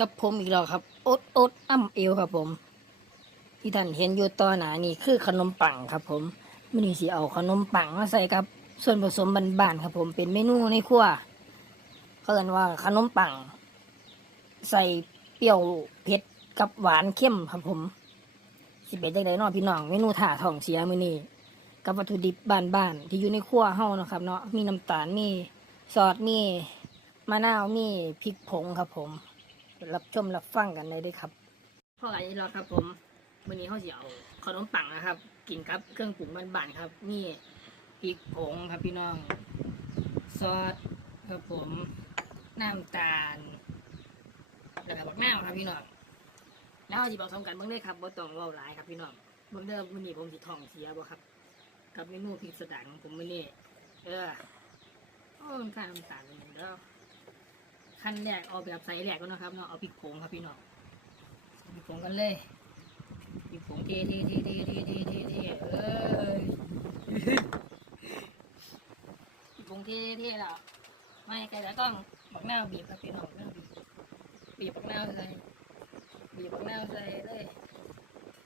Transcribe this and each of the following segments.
กับผมอีกแล้วครับโอ๊ตโอ๊ตอ้ำเอวครับผม ที่ท่านเห็นอยู่ต่อหนานี่คือขนมปังครับ ผมมื่อนี้สิเอาขนมปังมาใส่กับ ส่วนผสมบานๆครับ ผมเป็นเมนูในครัวเขาเรียกว่าขนมปัง ใส่เปรี้ยวเผ็ดกับหวานเข้มครับผม สิเป็นจังไดนาะพี่น้องเมนูถ่าท้องเสียมื้อนี้กับวัตถุดิบบานๆที่อยู่ในครัวเฮาเนาะครับ เนาะมีน้ำตาลมีซอสมีมะนาวมีพริกผงครับผม รับชมรับฟังกันได้ด้วยครับพ่อกันนี้แล้วครับผมวันนี้เขาจะเอาขนมปังนะครับ กินกับเครื่องปรุงบ้านๆครับมีพริกผงครับพี่น้อง ซอสครับผมน้ำตาลแล้วก็บักนาวครับพี่น้องแล้วเอาจีบอกทำกันเบิ่งเลยครับบ่ต้องเว้าหลายครับพี่น้องเบิ่งเด้อมื้อนี้ผมสิท้องเสียบ่ครับ กับเมนูพริกสดังของผมมื้อนี้เออโอ้มันค่าน้ำตาลเลยเด้อ ขั้นแรกเอาแบบใส่แรกก็นะครับเนาะเอาพริกผงครับพี่น้องพริกผงกันเลยพริกผงเทเทเทเทเทเทเทเทเอ้ยพริกผงเทเทแล้วไม่ไกลแล้วต้องบักนาวบีบครับพี่น้องบีบบีบบักนาวใส่บีบบักนาวใส่เลย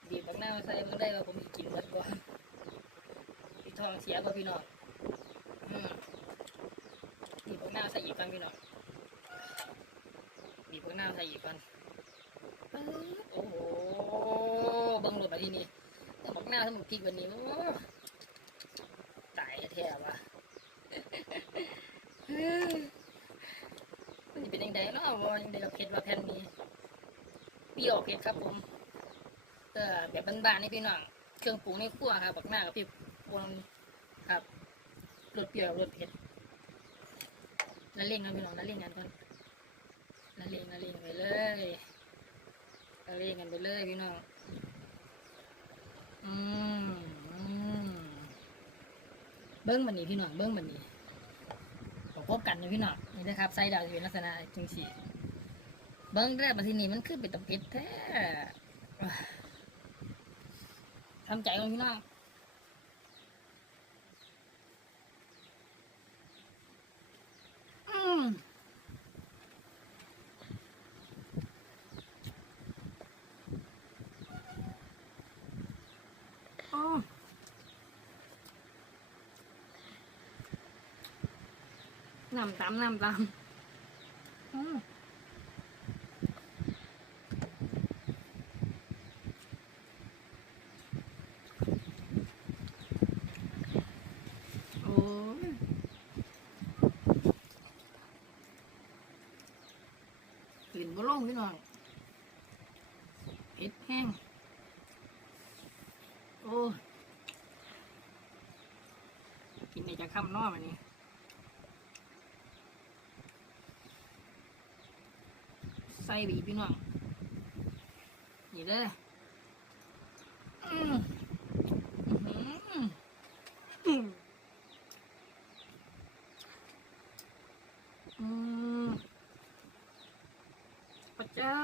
บีบบักนาวใส่เพิ่งได้ว่าผมกินหมดบ่พี่ท้องเสียบ่พี่น้องอืมบีบบักนาวใส่อีกกันพี่น้อง น้าใส่อีกก่อนโอ้โหบังรถมาที่นี่แต่บอกหน้าถ้ามันพริกวันนี้ตายแท้วะมันจะเป็นยังไงเนาะว่ายังไงกับเผ็ดว่าแผ่นนี้เปรี้ยวเผ็ดครับผมเออแบบบ้านๆนี่พี่น้องเครื่องปรุงในครัวครับบักหน้ากับพริกปนครับรสเปรี้ยวรสเผ็ดแล้วเล่งกันพี่น้องแล้วเล่งกันก่อน ละเลงละเลงไปเลยละเลงกันไปเลยพี่น้อง อืมเบิ้งบันนี้พี่น้องเบิ้งบันนี้ประกบกันอยู่พี่น้องนี่นะครับไส้ดาวจะเป็นลักษณะจังสีเบิ้งแรกมาที่นี่มันคือเป็นตะเพ็ดแท้ทำใจก่อนพี่น้อง อืม อ๋อ น้ำตามน้ำตามโอ้กลิ่นบ่ลงพี่น้องเผ็ดแห้ง โอ้ กินในจะค่ำเนอมันนี้ ใส่บีบพี่น้อง นี่เด้ออืมอื้อหืออืมอืมพระเจ้า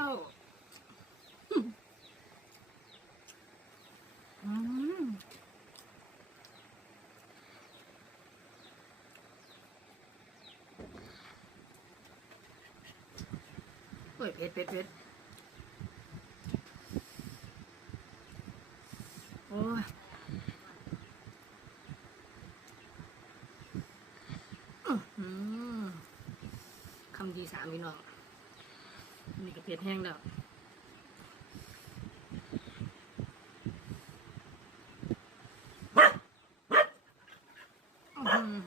อืม เฮ็ดเผ็ดเผ็ดโอ้ยอื้อหือคำดีสามพี่น้องนี่ก็เผ็ดแห้งแล้ว อื้อหือ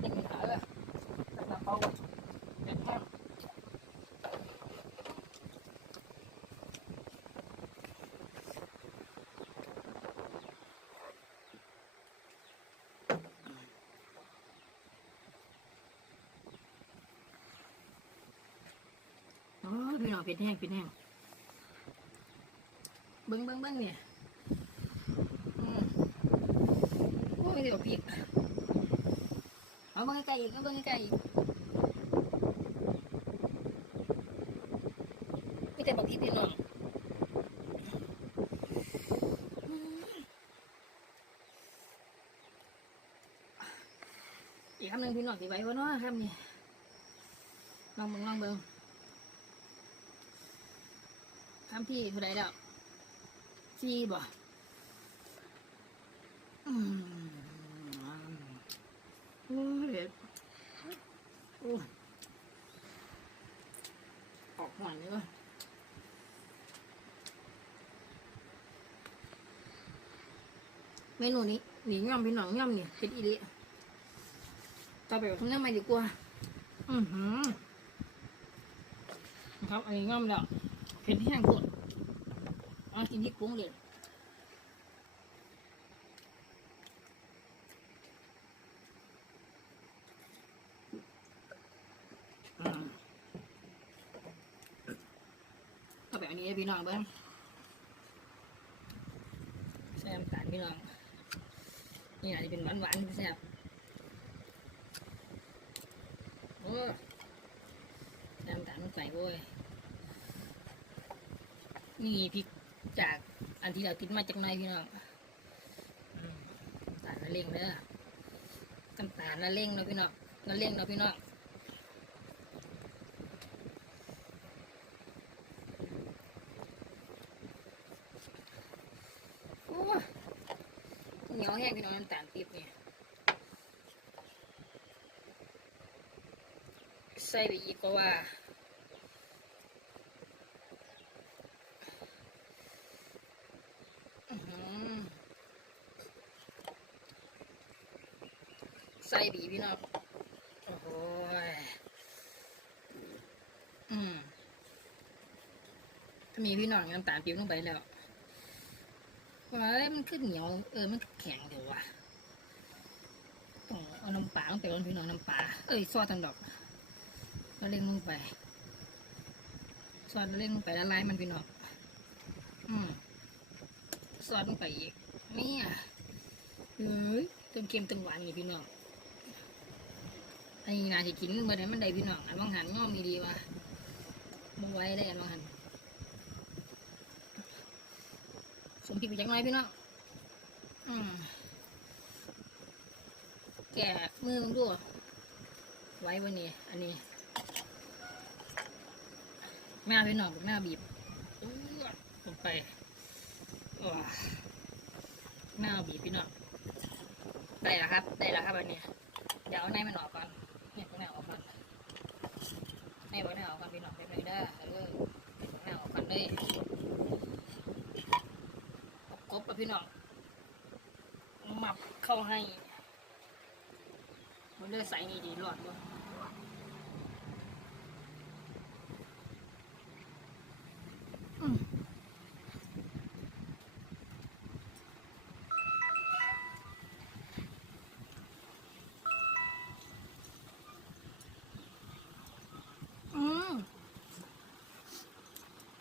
นี่มีขาเลยแต่ละเขาเผ็ดแห้ง โอ้ย พี่น้องเผ็ดแห้งเผ็ดแห้งเบิ้งเบิ้งเบิ้งเนี่ยอืมโอ้ยเดี๋ยวพี่เอาเบิ้งใกล้ๆอีกเบิ้งใกล้ๆอีกมีแต่บอกพี่พี่น้องอีกคำหนึ่งพี่น้องสิไว้บ่เนาะคำนี้ลองเบิ่งลองเบิ่ง คำที่เท่าไรแล้วสี่บ่อืมโอ้ยโอ้ยออกหวานเลยวะเมนูนี้หนีย่อมพี่น้องย่อมเนี่ยเป็นอีลิต่อไปทำน้ำมาดีกว่า อือหือครับอันนี้ย่อมแล้วเผ็ดแห้งสด เอากินที่กุ้งเลยอืมเอาแบบนี้พี่น้องเบิ้งแซ่บน้ำตาลพี่น้อง นี่อาจจะเป็นหวานหวานๆแซ่บโอ้แซมกันมันใส่โว้ยนี่พริก จากอันที่เรากินมาจากในพี่น้องตาลละเล่งเด้อน้ำตาลละเล่งเนาะพี่น้องละเล่งเนาะพี่น้องโอ้ยเหนียวแห้งพี่น้องน้ำตาลปี๊บเนี่ยใส่ไปอีกก็ว่า อื้อหือ ใส่บีพี่น้องโอ้ยอืมถ้ามีพี่น้องน้ำตาลปี๊บลงไปแล้วว้ามันขึ้นเหนียว เออ มันแข็งเดี๋ยววะต้องเอาน้ำปลาลงไปลงพี่น้องน้ำปลาเอ้ยซอสตันดอกแล้วเล่งลงไปซอสแล้วเล่งลงไปละลายมันพี่น้องอืมซอสลงไปอีกเนี่ยเฮ้ยเติมเค็มเติมหวานนี่พี่น้อง อันนี้นาจะกินเมื่อไหร่มันได้พี่น้องอันบางหันง้อมีดีว่ะมาไว้ได้อันบางหันสมพริกไปจังไรพี่น้องอืมแกะมือมึงดูไว้วันนี้อันนี้แม่พี่น้องแม่บีบลงไปว้าหน้าบีบพี่น้องได้แล้วครับ ได้แล้วครับอันนี้ เดี๋ยวเอาในมันออกก่อนเนี่ยข้างในออกก่อน ในไว้ในออกก่อนพี่น้องเปเลยได้อเออข้างในออกก่อนเลยกบกับพี่น้องหมับเข้าให้มันเลือดใสนี่ดีรอดด้วย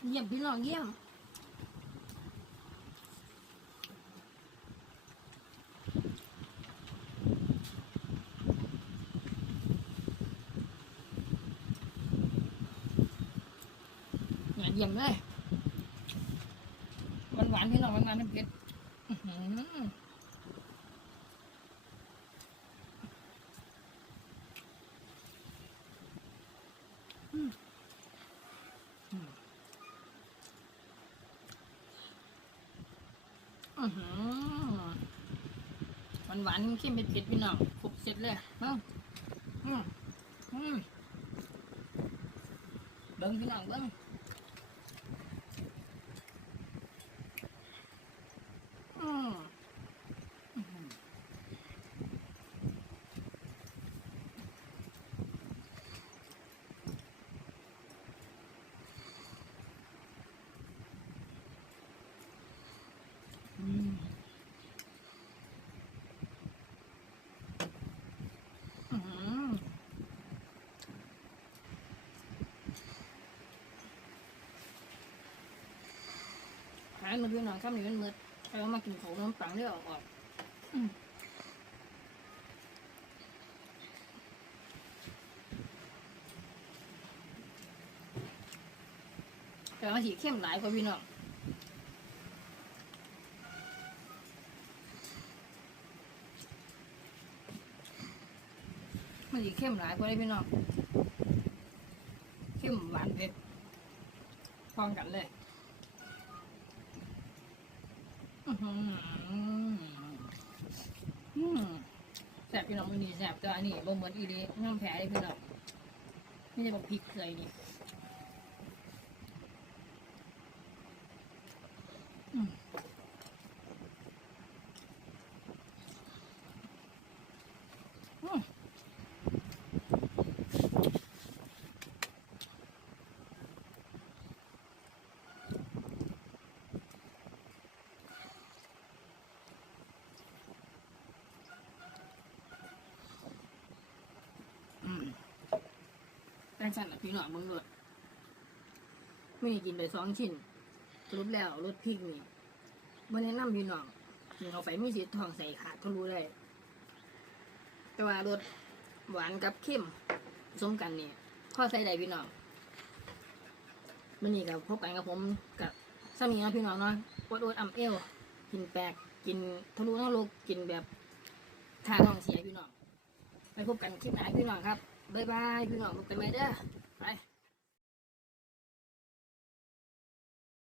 เยี่ยมพี่น้องเยี่ยมเนี่ยเยี่ยมเลยหวานหวานพี่น้องหวานหวานๆเผ็ดๆอื้อ หวานหวานเข้มๆเผ็ดพี่น้องครบเสร็จเลยเบิ้งพี่น้องเบิ้ง มาพี่น้องข้ามนี้มันมืดแต่ว่ามากินของน้ำปังได้ออกออกแต่ว่าสีเข้มหลายกว่าพี่น้องมันสีเข้มหลายกว่าได้พี่น้องเข้มหวานเผ็ดพร้อมกันเลย บพี่น้องมือนี้แสบแต่อันนี้บ่เหมือนอีเดีน้ำแผลเลยพี่น้องนี่จะบอกพริกเคยนี่อืมอืมอืมแป้ง สั่นละพี่น้องมึงเลยไม่ได้กินไปสองชิ้นสรุปแล้วรสพริกนี่ไม่แนะนำพี่น้องกินเข้าไปมีสิทธิ์ท้องใส่ขาดก็รู้ได้ แต่ว่ารสหวานกับเค็มผสมกันเนี่ยข้อใส่ได้พี่น้องมันนี่กับพบกันกับผมกับสามีนะพี่น้องเนาะอดอดอ่ำเอวกินแปลกกินทะลุนรกกินแบบทาท้องเสียพี่น้องไปพบกันคลิปหน้าพี่น้องครับ บายบายพี่น้องพบกันไหมเด้อไป